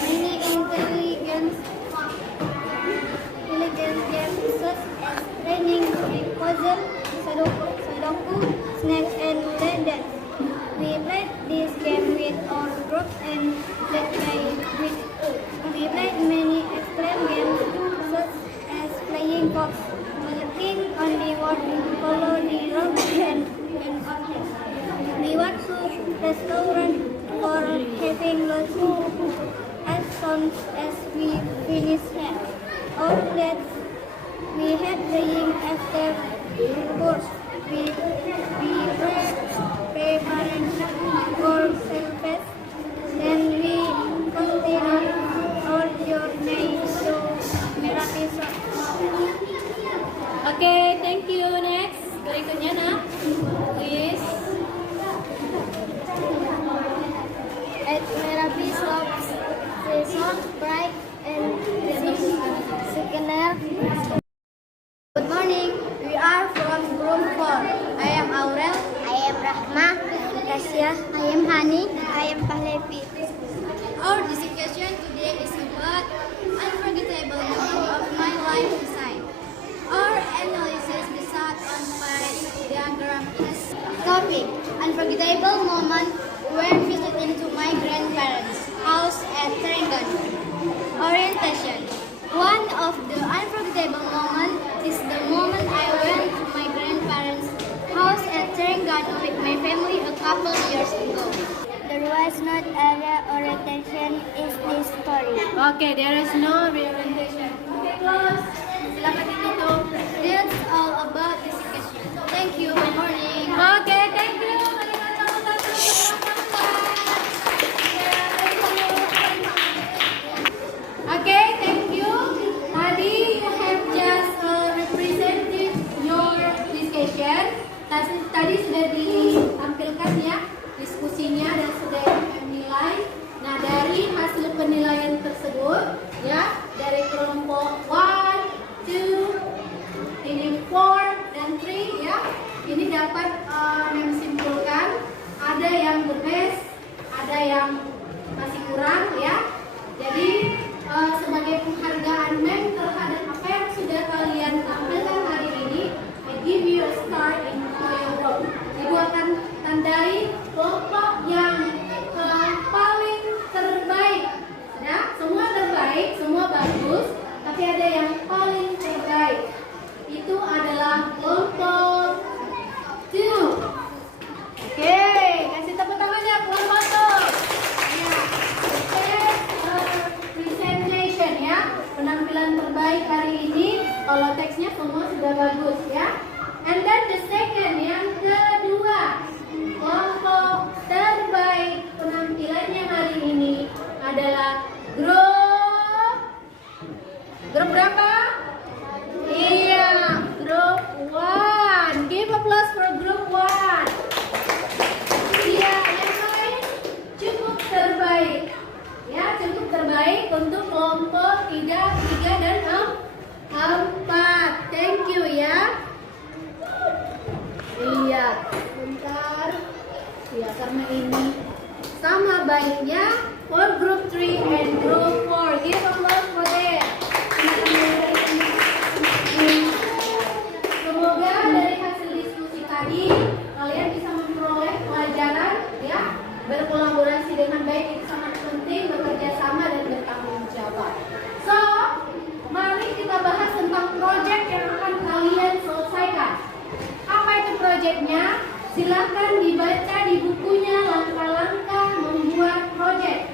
many intelligence games such as training, puzzle, Sudoku, snakes, and ladder. We played this game with our group and that played with us. We played many extreme games such as flying fox, walking on the water, follow the rope, and objects. We went to restaurant for having lunch as soon as we finished here. Our plates we had playing after course. We prepared for breakfast. Then we continued our journey to Merapi. Okay, thank you. Next. Berikutnya nak. Please. At Merapi slopes, the sun bright and scenery. Good morning. We are from Room 4. I am Aurel. I am Rahma. Tasya. I am Hani. I am Pahlevi. Our discussion today is about unforgettable moment of my life design. Our analysis based on my diagram is topic: unforgettable moment when visiting to my grandparents' house at Terengganu. Orientation. One of the unforgettable moments is the moment I went to my grandparents' house at Terengganu with my family a couple years ago. There was not other orientation in this story. Okay, there is no reorientation. Okay, close. Silakan ditutup. That's all about this discussion. Thank you. Good morning. Okay, thank you. Okay, thank you. Tadi you have just represented your discussion. Tadi sudah ditampilkan ya diskusinya dan sudah dinilai. Nah, dari hasil penilaian tersebut ya, dari kelompok 1, 2, ini 4 dan 3 ya. Ini terbaik hari ini. Kalau teksnya semua sudah bagus ya. And then the second, yang kedua, kelompok terbaik penampilannya hari ini adalah grup berapa? Iya, grup 1. Give applause for group 1. Iya, yang lain cukup terbaik. Ya, cukup terbaik untuk kelompok 3 dan 4. Thank you ya. Iya, bentar. Ya, karena ini sama baiknya for group 3 and group 4. Give applause for them. Semoga dari hasil diskusi tadi kalian bisa memperoleh pelajaran ya, berkolaborasi dengan baik itu sangat penting, bekerja sama dan bertanggung jawab. So, mari kita bahas tentang proyek yang akan kalian selesaikan. Apa itu proyeknya? Silahkan dibaca di bukunya langkah-langkah membuat proyek.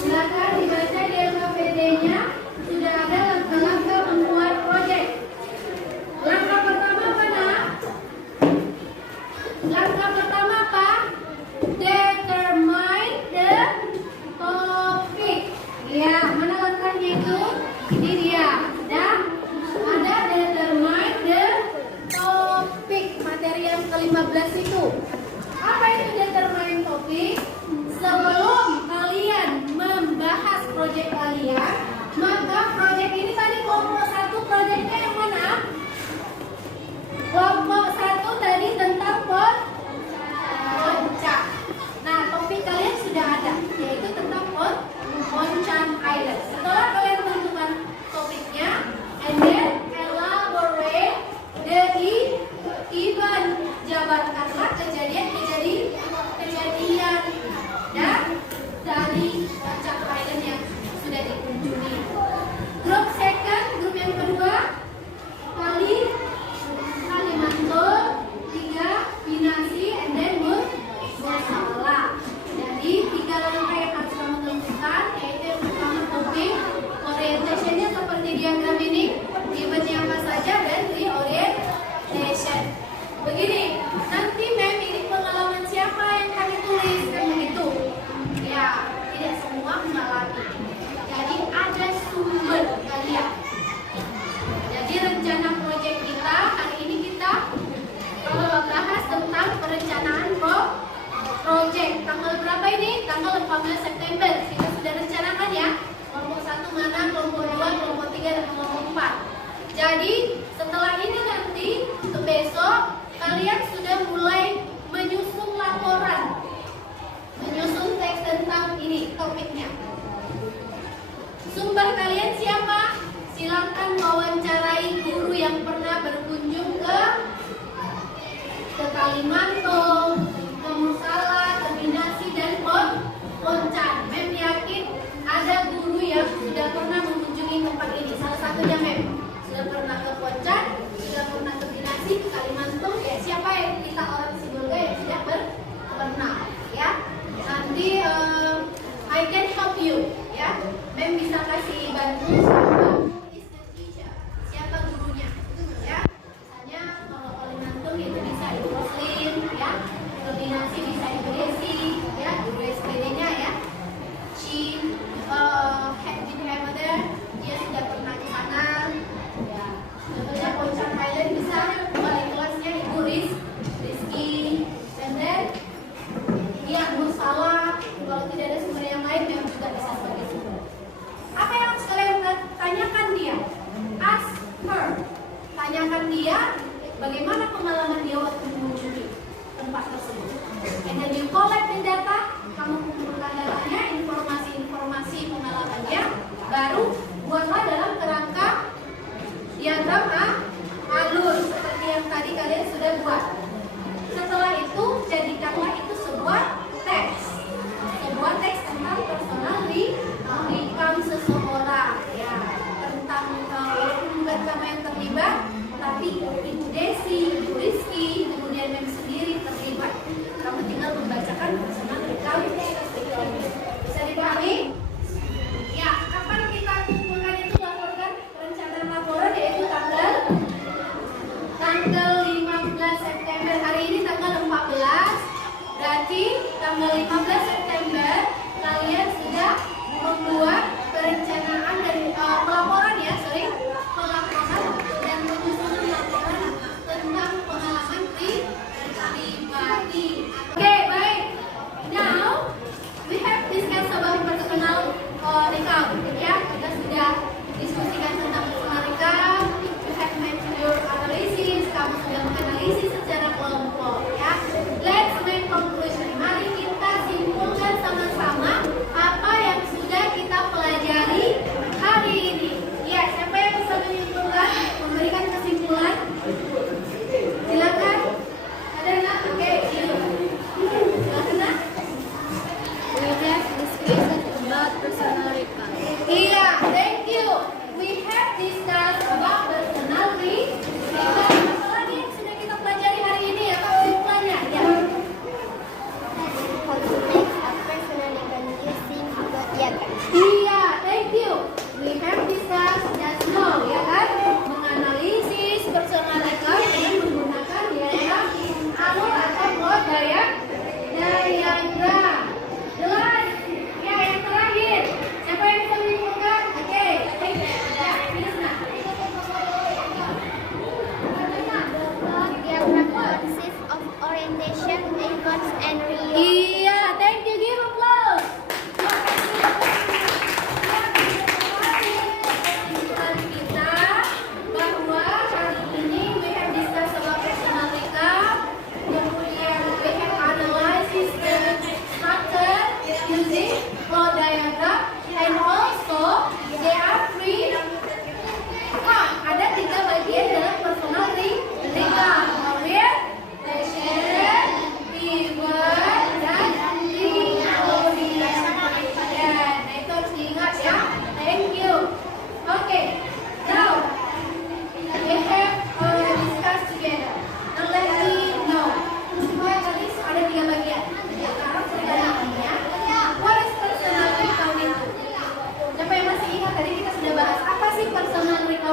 Silahkan dibaca di LKPD-nya, sudah ada langkah-langkah membuat proyek. Langkah pertama apa, Nak? Langkah pertama apa? Determine the topic. Ya, mana langkahnya itu? Ini dia. Ada determine the topic. Materi yang ke-15 itu. Apa itu determine topic? Sebelum kalian membahas proyek kalian, maka proyek ini tadi kelompok 1 proyeknya yang mana? Kelompok 1 tadi tentang Ponchan. Nah, topik kalian sudah ada, yaitu tentang Ponchan Island. Setelah kalian menentukan topiknya, and then elaborate the event, jabarkanlah kejadian dan dari Ponchan Island yang sudah dikunjungi. Grup second, grup yang kedua, Kalimantan, 3 Binasi, and then Masalah. Jadi 3 langkah yang harus kamu tentukan, yaitu yang pertama topik, orientationnya seperti diagram ini, eventnya apa saja, dan reorientation. Begini, nanti mem ini pengalaman siapa yang kami tulis, kan begitu? Ya, tidak semua mengalami. Jadi ada sumber kalian. Jadi rencana proyek kita hari ini kita bahas tentang perencanaan proyek. Tanggal berapa ini? Tanggal 14 September. Kita sudah rencanakan ya. Kelompok 1 mana, kelompok 2, kelompok 3, dan kelompok 4. Jadi setelah ini nanti untuk besok kalian sudah mulai menyusun laporan, menyusun teks tentang ini topiknya. Sumber kalian siapa? Silakan wawancarai guru yang pernah berkunjung ke Kalimantan, ke Musala, ke Binasi, dan Ponchan. Mem yakin ada guru yang sudah pernah mengunjungi tempat ini. Salah satunya Mem sudah pernah ke Ponchan, sudah pernah ke Binasi, ke Kalimantan. Ya, siapa yang kita orang Sibolga yang sudah pernah? Ya, nanti I can help you. Ya, Mem bisa kasih bantu. Siapa gurunya? Ya, misalnya kalau Kalimantan itu bisa Ibu Roslin, ya.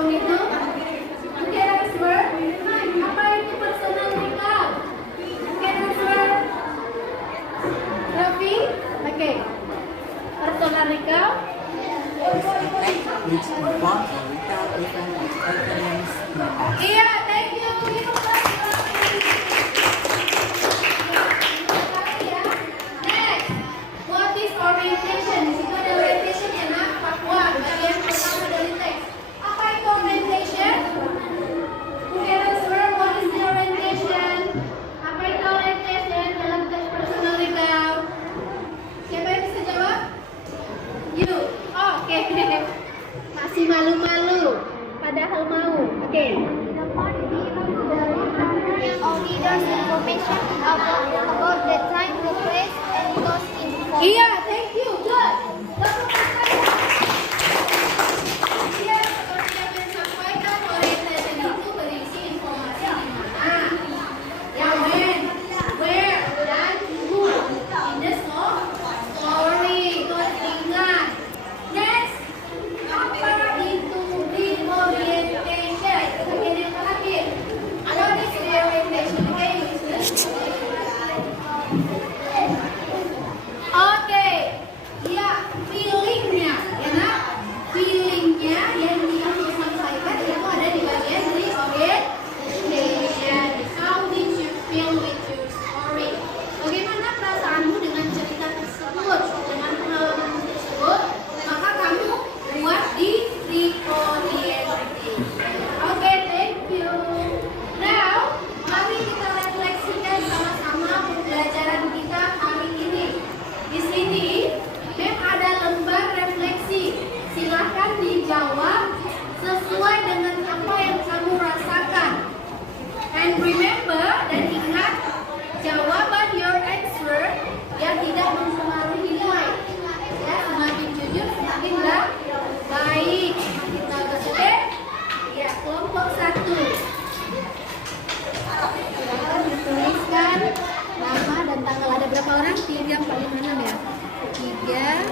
don't need to? You can answer. Apa itu personal recall? You can answer. Raffi? Okay. Personal recall. Which inform or recall event experience in the past. Iya, thank you. Next, what is orientation? Di situ ada orientation ya, nak? Papua, bagian pertama dari teks. Apa itu orientation? Who can answer? What is the orientation? Apa itu orientation dalam teks personal recall? Siapa yang bisa jawab? You. Oh, oke. Masih malu-malu. Padahal mau. Oke. Only there's information about the time, the place, and those info. Iya, thank you. Good. Iya, seperti yang saya sampaikan, orientation itu berisi informasi di mana, yang when, where, dan who. In the story, itu harus diingat. Next, apa itu reorientation? Bagian yang terakhir. What is reorientation? Okay, Oke, ya feelingnya, ya nak, feelingnya yang dia mau sampaikan itu ada di bagian reorientation. How did you feel with your story? Bagaimana perasaanmu dengan cerita tersebut, dengan pengalaman tersebut? Maka kamu buat di reorientation. Oke, thank you. Now, mari kita refleksikan sama-sama pembelajaran kita hari ini. Di sini, Mem ada lembar refleksi. Silakan dijawab sesuai dengan apa yang kamu rasakan. And remember, dan ingat, jawaban your answer yang tidak mempengaruhi nilai. Ya, semakin jujur, semakin baik. Kita oke? Ya, kelompok 1. Silakan dituliskan nama dan tanggal. Ada berapa orang? 3, 4, 5, 6 ya? 3,